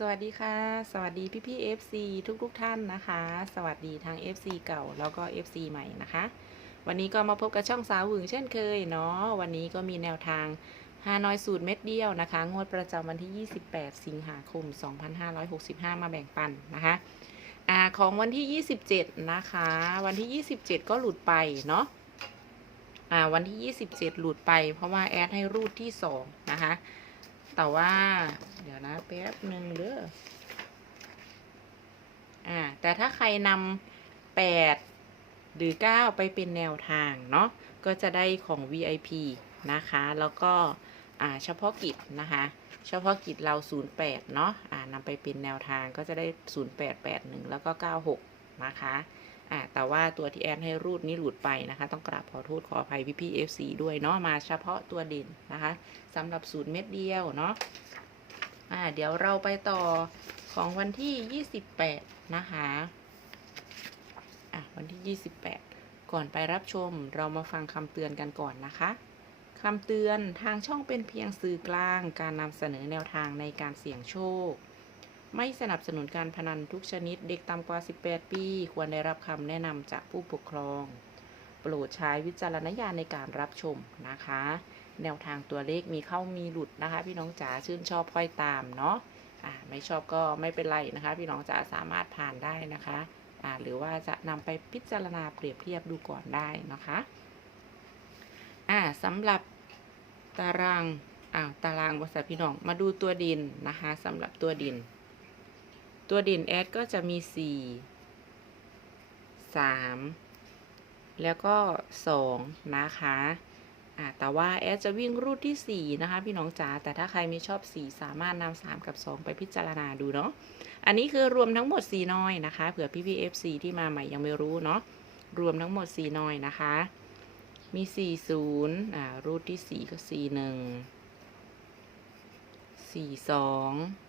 สวัสดีค่ะ สวัสดีพี่พี่ๆ FC ทุกทุกท่านนะคะ สวัสดีทั้ง FC เก่าแล้วก็ FC ใหม่นะคะ วันนี้ก็มาพบกับช่องสาวหวึงเช่นเคยเนาะวันนี้ก็มีแนวทางฮานอยสูตรเม็ดเดียวนะคะ งวดประจำวันที่ 28 สิงหาคม 2565 มาแบ่งปันนะคะอ่าของวันที่ 27 นะคะ วันที่ 27 ก็หลุดไปเนาะอ่าวันที่ 27 หลุดไป เพราะว่าแอดให้รูดที่ 2 นะคะ แต่ว่า เดี๋ยวนะแป๊บหนึ่งเด้ออ่า แต่ถ้าใครนำแปดหรือเก้าไปเป็นแนวทาง เนาะก็จะได้ของ VIP นะคะ แล้วก็อ่าเฉพาะกิจนะคะ เฉพาะกิจเรา 08 เนาะอ่านำไปเป็นแนวทางก็จะได้ 0881 แล้วก็ 96 นะคะ อ่าแต่ว่าตัวที่แอนให้รูดนี่หลุดไปนะคะ ต้องกราบขอโทษขออภัยพี่พี่ๆ FC ด้วยเนาะมาเฉพาะตัวเด่นนะคะสำหรับสูตรเม็ดเดียวเนาะอ่าเดี๋ยวเราไปต่อของวันที่ 28 นะคะอะวันที่ 28 ก่อนไปรับชมเรามาฟังคำเตือนกันก่อนนะคะคำเตือนทางช่องเป็นเพียงสื่อกลางการนำเสนอแนวทางในการเสี่ยงโชค ไม่สนับสนุนการพนันทุกชนิด เด็กต่ำกว่า 18 ปี ควรได้รับคำแนะนำจากผู้ปกครอง โปรดใช้วิจารณญาณในการรับชมนะคะ แนวทางตัวเลขมีเข้ามีหลุดนะคะ พี่น้องจ๋าชื่นชอบค่อยตามเนาะอ่าไม่ชอบก็ไม่เป็นไรนะคะ พี่น้องจ๋าสามารถผ่านได้นะคะหรือว่าจะนำไปพิจารณาเปรียบเทียบดูก่อนได้นะคะอ่าสำหรับตารางอ้าวตารางบริษัทพี่น้องมาดูตัวดินนะคะสำหรับตัวดิน ตัวเดินแอดก็จะมี 4 3 แล้วก็ 2 นะคะอ่าแต่ว่าแอดจะวิ่งรูทที่ 4 นะคะ พี่น้องจ๋า แต่ถ้าใครไม่ชอบ 4 สามารถนำ3 กับ 2 ไปพิจารณาดูเนาะ อันนี้คือรวมทั้งหมด 4 น้อยนะคะ เผื่อพี่พี่เอฟซีที่มาใหม่ยังไม่รู้เนาะ รวมทั้งหมด 4 น้อยนะคะ มี 4 0อ่ารูทที่ 4 ก็ 4 1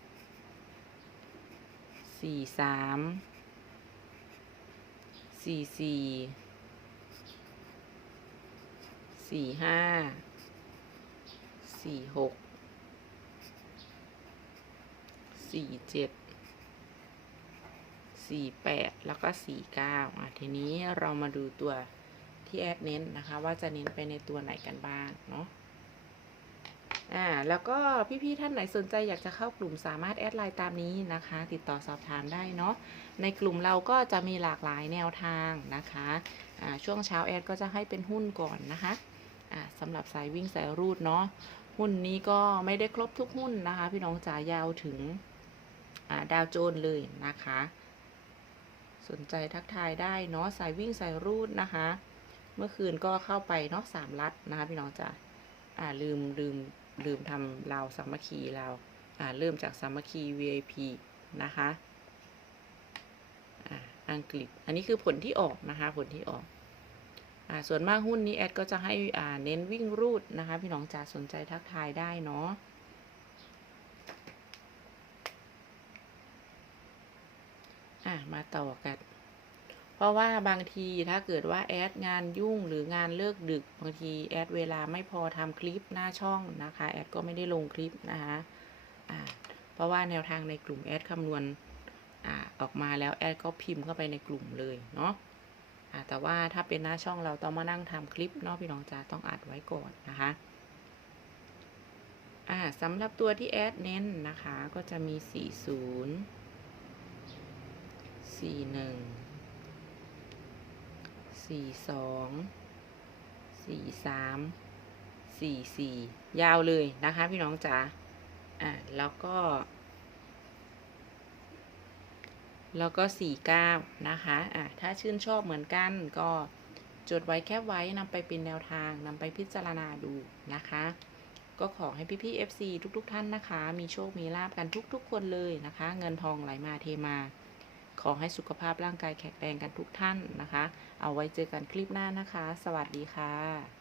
4 2 4 3 4 4สี่ห้าสี่หกสี่เจ็ดสี่แปดแล้วก็สี่เก้าอะทีนี้เรามาดูตัวที่แอดเน้นนะคะ ว่าจะเน้นไปในตัวไหนกันบ้างเนาะ อ่าแล้วก็พี่ๆท่านไหนสนใจอยากจะเข้ากลุ่มสามารถแอดไลน์ตามนี้นะคะ ติดต่อสอบถามได้เนาะในกลุ่มเราก็จะมีหลากหลายแนวทางนะคะอ่าช่วงเช้าแอดก็จะให้เป็นหุ้นก่อนนะคะอ่าสำหรับสายวิ่งสายรูดเนาะหุ้นนี้ก็ไม่ได้ครบทุกหุ้นนะคะ พี่น้องจ๋ายาวถึงอ่าดาวโจนเลยนะคะ สนใจทักทายได้เนาะสายวิ่งสายรูดนะคะ เมื่อคืนก็เข้าไปเนาะสามลัดนะคะพี่น้องจ๋าอ่าลืมลืม ลืมทำราวสามัคคีราวอ่าเริ่มจากสามัคคี VIP นะคะอ่าอังกฤษ อันนี้คือผลที่ออกนะคะผลที่ออกอ่าส่วนมากหุ้นนี้แอดก็จะให้อ่าเน้นวิ่งรูดนะคะ พี่น้องจ๋าสนใจทักทายได้เนาะอะมาต่อกัน เพราะว่าบางทีถ้าเกิดว่าแอดงานยุ่งหรืองานเลิกดึก บางทีแอดเวลาไม่พอทำคลิปหน้าช่องนะคะ แอดก็ไม่ได้ลงคลิปนะคะอ่าเพราะว่าแนวทางในกลุ่มแอดคำนวณอออกมาแล้วแอดก็พิมพ์เข้าไปในกลุ่มเลยเนาะอ่าแต่ว่าถ้าเป็นหน้าช่องเราต้องมานั่งทำคลิปเนาะพี่น้องจ๋าต้องอัดไว้ก่อนนะคะอ่าสำหรับตัวที่แอดเน้นนะคะ ก็จะมี 40 41 42 43 44ยาวเลยนะคะ พี่น้องจ๋าอ่าแล้วก็ แล้วก็49นะคะอะถ้าชื่นชอบเหมือนกันก็จดไว้แคบไว้นำไปเป็นแนวทางนำไปพิจารณาดูนะคะ ก็ขอให้พี่ๆ FC ทุกๆ ท่านนะคะ มีโชคมีลาบกันทุกๆ คนเลยนะคะ เงินทองไหลมาเทมา ขอให้สุขภาพร่างกายแข็งแรงกันทุกท่านนะคะ เอาไว้เจอกันคลิปหน้านะคะ สวัสดีค่ะ